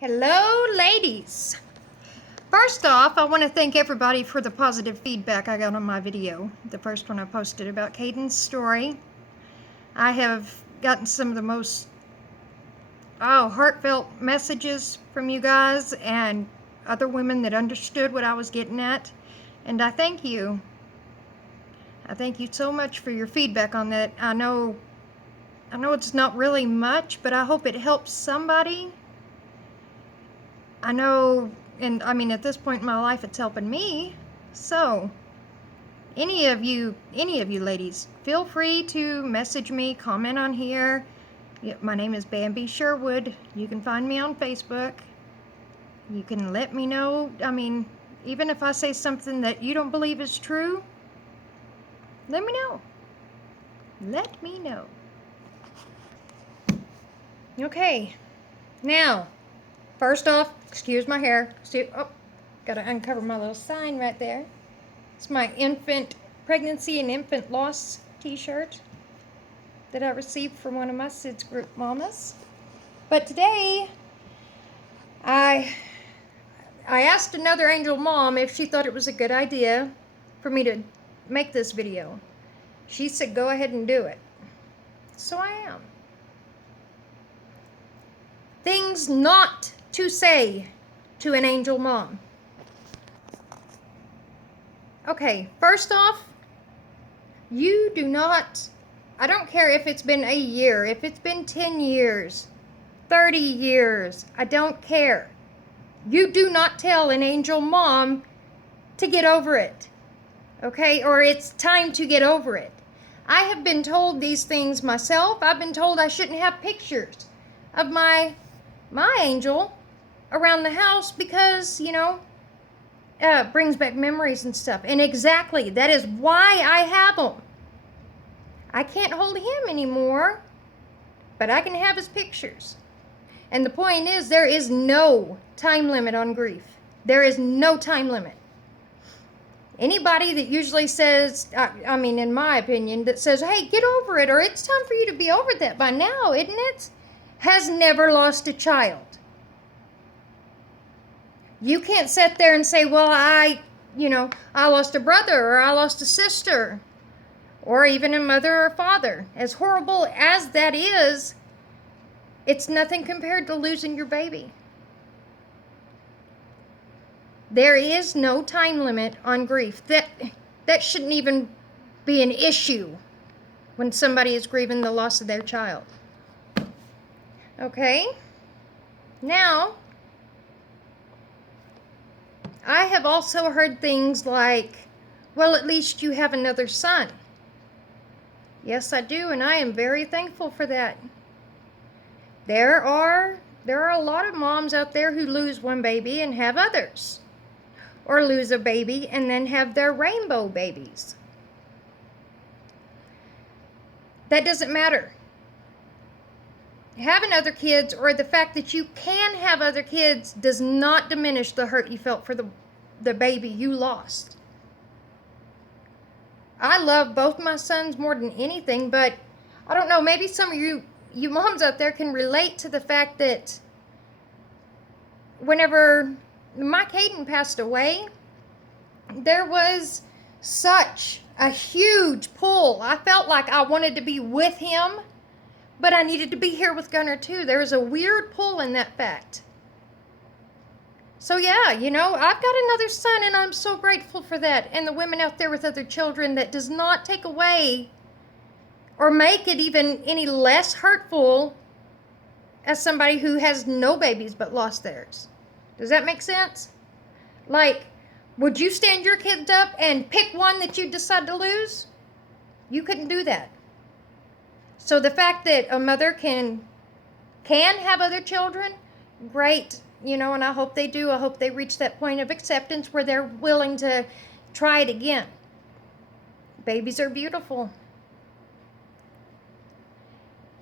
Hello, ladies. First off, I want to thank everybody for the positive feedback I got on my video, the first one I posted about Caden's story. I have gotten some of the most heartfelt messages from you guys and other women that understood what I was getting at, and I thank you. I thank you so much for your feedback on that. I know it's not really much, but I hope it helps somebody. I know, and I mean, at this point in my life, it's helping me. So, any of you ladies, feel free to message me, comment on here. My name is Bambi Sherwood. You can find me on Facebook. You can let me know. I mean, even if I say something that you don't believe is true, let me know. Let me know. Okay, now, first off, excuse my hair. Gotta uncover my little sign right there. It's my infant pregnancy and infant loss t-shirt that I received from one of my SIDS group mamas. But today, I asked another angel mom if she thought it was a good idea for me to make this video. She said go ahead and do it. So I am. Things not to say to an angel mom. Okay, first off, you do not, I don't care if it's been a year, if it's been 10 years, 30 years, I don't care. You do not tell an angel mom to get over it, okay? Or it's time to get over it. I have been told these things myself. I've been told I shouldn't have pictures of my angel around the house because, brings back memories and stuff. And exactly, that is why I have them. I can't hold him anymore, but I can have his pictures. And the point is, there is no time limit on grief. There is no time limit. Anybody that usually says, in my opinion, that says, hey, get over it, or it's time for you to be over that by now, isn't it? Has never lost a child. You can't sit there and say, well, I lost a brother, or I lost a sister, or even a mother or father. As horrible as that is, it's nothing compared to losing your baby. There is no time limit on grief. That shouldn't even be an issue when somebody is grieving the loss of their child. Okay? Now, I have also heard things like, well, at least you have another son. Yes, I do, and I am very thankful for that. There are a lot of moms out there who lose one baby and have others. Or lose a baby and then have their rainbow babies. That doesn't matter. Having other kids, or the fact that you can have other kids, does not diminish the hurt you felt for the baby you lost. I love both my sons more than anything, but I don't know, maybe some of you moms out there can relate to the fact that whenever my Caden passed away, there was such a huge pull. I felt like I wanted to be with him, but I needed to be here with Gunner too. There was a weird pull in that fact. So yeah, I've got another son, and I'm so grateful for that. And the women out there with other children, that does not take away or make it even any less hurtful as somebody who has no babies but lost theirs. Does that make sense? Like, would you stand your kids up and pick one that you decide to lose? You couldn't do that. So the fact that a mother can have other children, great, and I hope they do. I hope they reach that point of acceptance where they're willing to try it again. Babies are beautiful.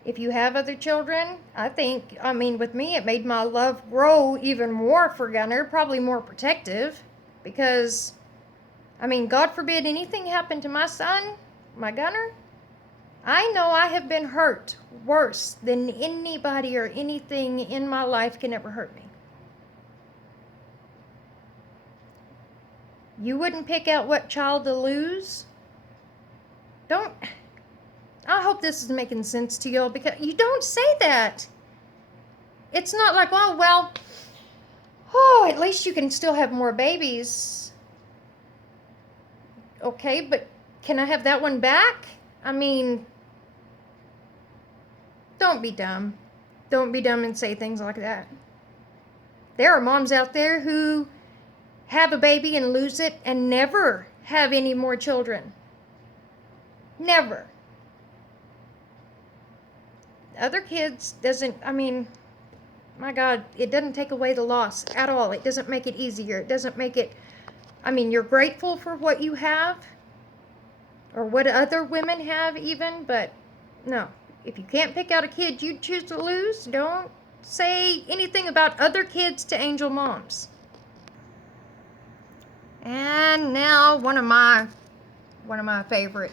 If you have other children, with me, it made my love grow even more for Gunner, probably more protective, because, God forbid anything happened to my son, my Gunner, I know I have been hurt worse than anybody or anything in my life can ever hurt me. You wouldn't pick out what child to lose? Don't. I hope this is making sense to y'all, because you don't say that. It's not like, oh, well, oh, at least you can still have more babies. Okay, but can I have that one back? I mean, don't be dumb. Don't be dumb and say things like that. There are moms out there who have a baby and lose it and never have any more children. Never. Other kids doesn't, I mean, my God, it doesn't take away the loss at all. It doesn't make it easier. It doesn't make it, I mean, you're grateful for what you have or what other women have even, but no. If you can't pick out a kid you choose to lose, don't say anything about other kids to angel moms. And now one of my favorite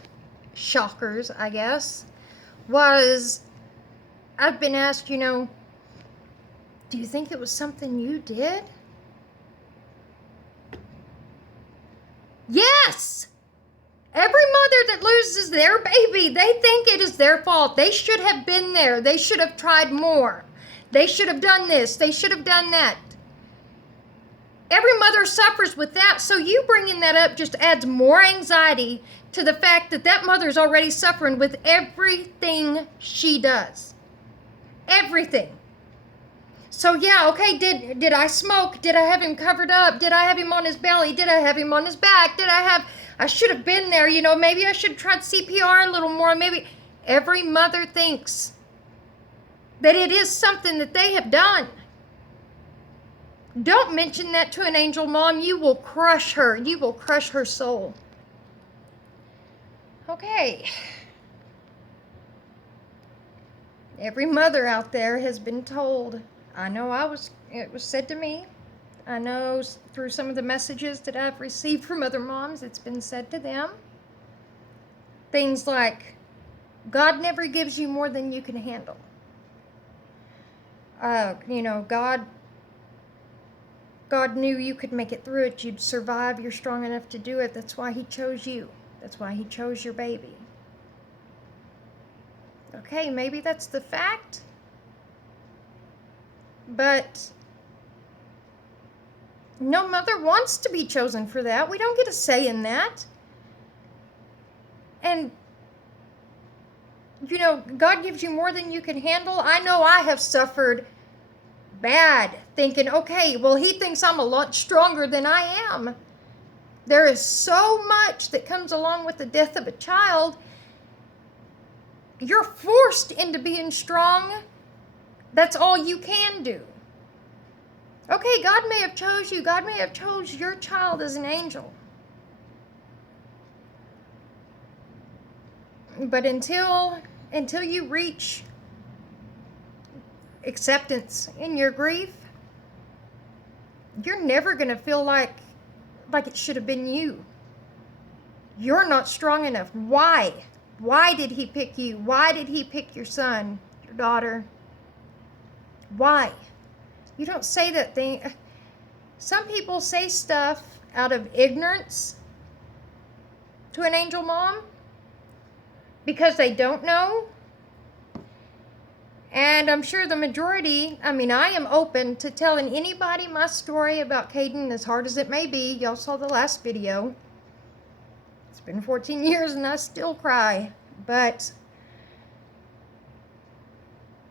shockers, I guess, was I've been asked, do you think it was something you did? Yes! Every mother that loses their baby, they think it is their fault. They should have been there. They should have tried more. They should have done this. They should have done that. Every mother suffers with that, so you bringing that up just adds more anxiety to the fact that that mother's already suffering with everything she does. Everything. So yeah, okay, did I smoke? Did I have him covered up? Did I have him on his belly? Did I have him on his back? I should have been there, maybe I should have tried CPR a little more. Maybe every mother thinks that it is something that they have done. Don't mention that to an angel mom. You will crush her. You will crush her soul. Okay. Every mother out there has been told. I know it was said to me. I know through some of the messages that I've received from other moms, it's been said to them. Things like, God never gives you more than you can handle. God knew you could make it through it. You'd survive. You're strong enough to do it. That's why he chose you. That's why he chose your baby. Okay, maybe that's the fact. But no mother wants to be chosen for that. We don't get a say in that. And, God gives you more than you can handle. I know I have suffered bad thinking, okay, well, he thinks I'm a lot stronger than I am. There is so much that comes along with the death of a child. You're forced into being strong. That's all you can do. Okay, God may have chose you. God may have chose your child as an angel. But until you reach acceptance in your grief, you're never going to feel like it should have been you. You're not strong enough. Why? Why did he pick you? Why did he pick your son, your daughter? Why? You don't say that thing. Some people say stuff out of ignorance to an angel mom because they don't know. And I'm sure the majority, I am open to telling anybody my story about Caden, as hard as it may be. Y'all saw the last video. It's been 14 years and I still cry. But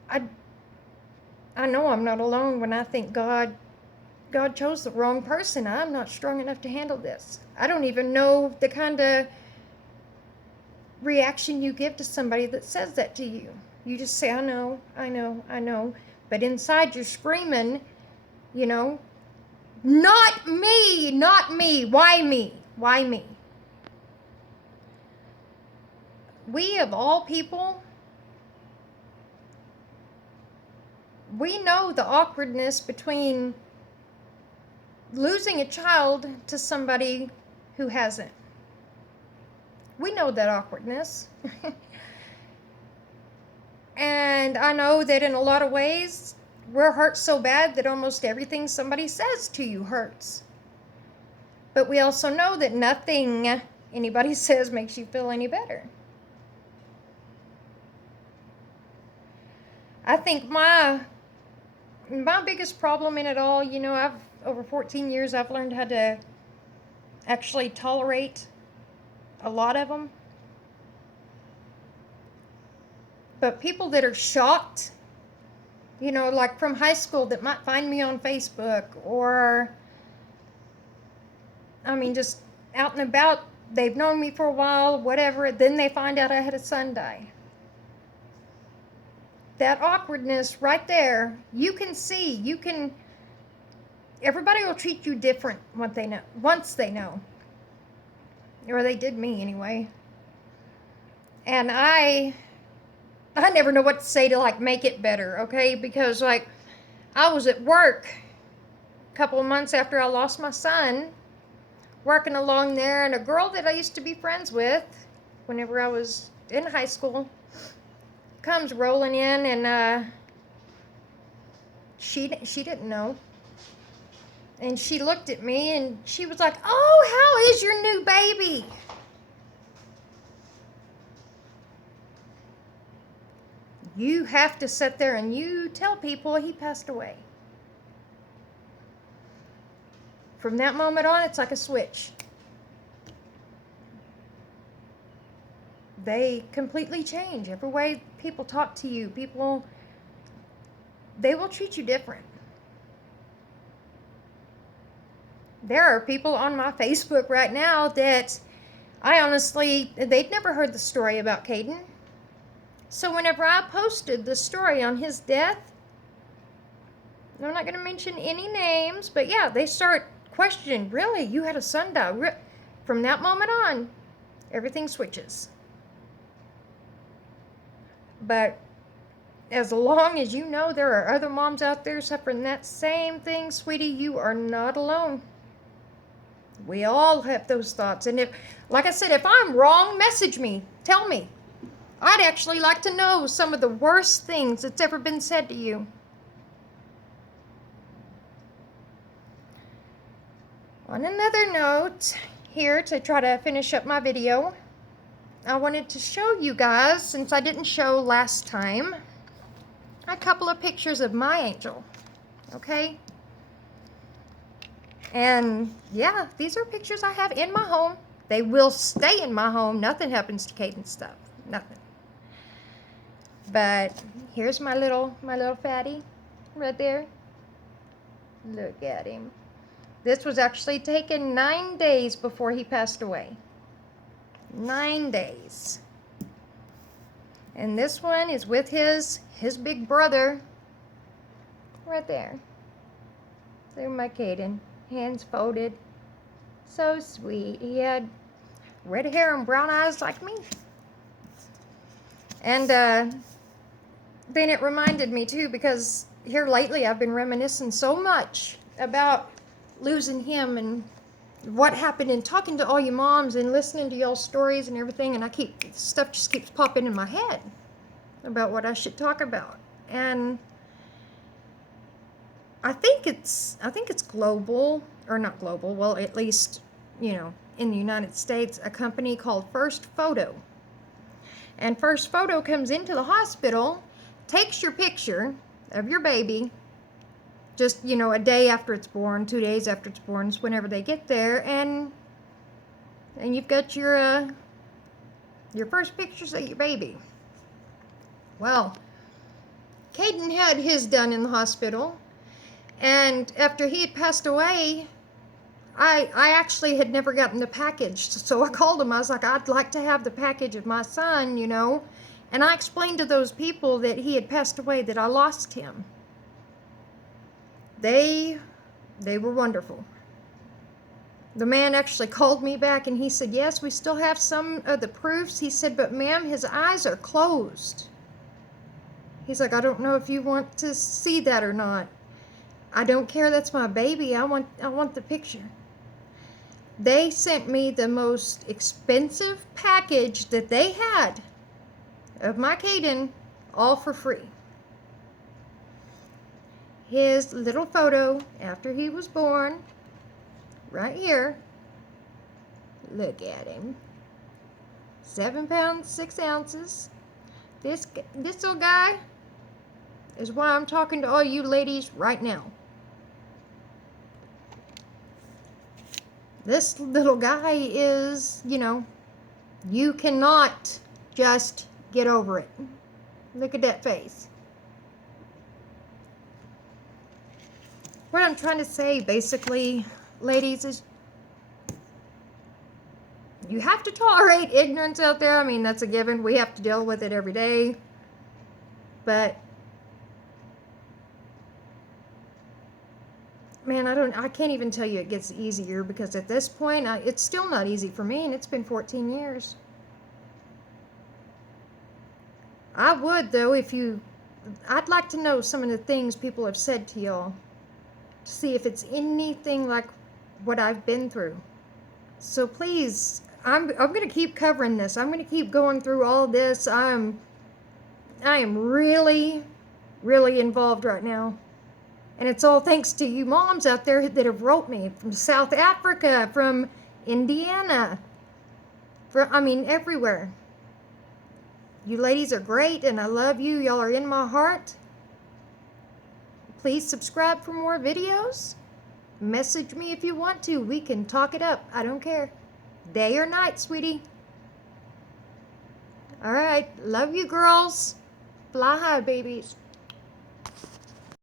I know I'm not alone when I think God chose the wrong person. I'm not strong enough to handle this. I don't even know the kind of reaction you give to somebody that says that to you. You just say, I know. But inside you're screaming, not me. Why me? We, of all people, we know the awkwardness between losing a child to somebody who hasn't. We know that awkwardness. And I know that in a lot of ways, we're hurt so bad that almost everything somebody says to you hurts. But we also know that nothing anybody says makes you feel any better. I think my biggest problem in it all, I've over 14 years, I've learned how to actually tolerate a lot of them. But people that are shocked, like from high school that might find me on Facebook, or, just out and about, they've known me for a while, whatever, then they find out I had a son die. That awkwardness right there, you can see, everybody will treat you different once they know. Or they did me anyway. And I never know what to say to like make it better, okay? Because like I was at work a couple of months after I lost my son, working along there, and a girl that I used to be friends with whenever I was in high school comes rolling in, and she didn't know. And she looked at me and she was like, "Oh, how is your new baby?" You have to sit there and you tell people he passed away. From that moment on, it's like a switch. They completely change. Every way people talk to you, they will treat you different. There are people on my Facebook right now that they'd never heard the story about Caden. So whenever I posted the story on his death, I'm not going to mention any names, but yeah, they start questioning, really, you had a son die? From that moment on, everything switches. But as long as you know there are other moms out there suffering that same thing, sweetie, you are not alone. We all have those thoughts. And like I said, if I'm wrong, message me. Tell me. I'd actually like to know some of the worst things that's ever been said to you. On another note, here to try to finish up my video, I wanted to show you guys, since I didn't show last time, a couple of pictures of my angel. Okay? And yeah, these are pictures I have in my home. They will stay in my home. Nothing happens to Caden's stuff. Nothing. But here's my little fatty right there. Look at him. This was actually taken 9 days before he passed away. 9 days. And this one is with his big brother. Right there. There's my Caden. Hands folded. So sweet. He had red hair and brown eyes like me. And then it reminded me too, because here lately I've been reminiscing so much about losing him and what happened, and talking to all you moms and listening to y'all's stories and everything, and stuff just keeps popping in my head about what I should talk about. And I think it's global, or not global, well, at least, in the United States, a company called First Photo. And First Photo comes into the hospital, takes your picture of your baby, just, a day after it's born, 2 days after it's born, whenever they get there, and you've got your first pictures of your baby. Well, Caden had his done in the hospital, and after he had passed away, I actually had never gotten the package, so I called him. I was like, I'd like to have the package of my son, and I explained to those people that he had passed away, that I lost him. They were wonderful. The man actually called me back and he said, yes, we still have some of the proofs. He said, but ma'am, his eyes are closed. He's like, I don't know if you want to see that or not. I don't care, that's my baby. I want the picture. They sent me the most expensive package that they had of my Caden, all for free. His little photo after he was born, right here, Look at him. 7 pounds, 6 ounces. This little guy is why I'm talking to all you ladies right now. This little guy is, you cannot just get over it. Look at that face. What I'm trying to say, basically, ladies, is you have to tolerate ignorance out there. I mean, that's a given. We have to deal with it every day. But, man, I can't even tell you it gets easier, because at this point, it's still not easy for me, and it's been 14 years. I would, though, I'd like to know some of the things people have said to y'all, to see if it's anything like what I've been through. So please, I'm going to keep covering this. I'm going to keep going through all this. I am really, really involved right now. And it's all thanks to you moms out there that have wrote me from South Africa, from Indiana, everywhere. You ladies are great, and I love you. Y'all are in my heart. Please subscribe for more videos. Message me if you want to. We can talk it up. I don't care. Day or night, sweetie. All right. Love you, girls. Fly high, babies.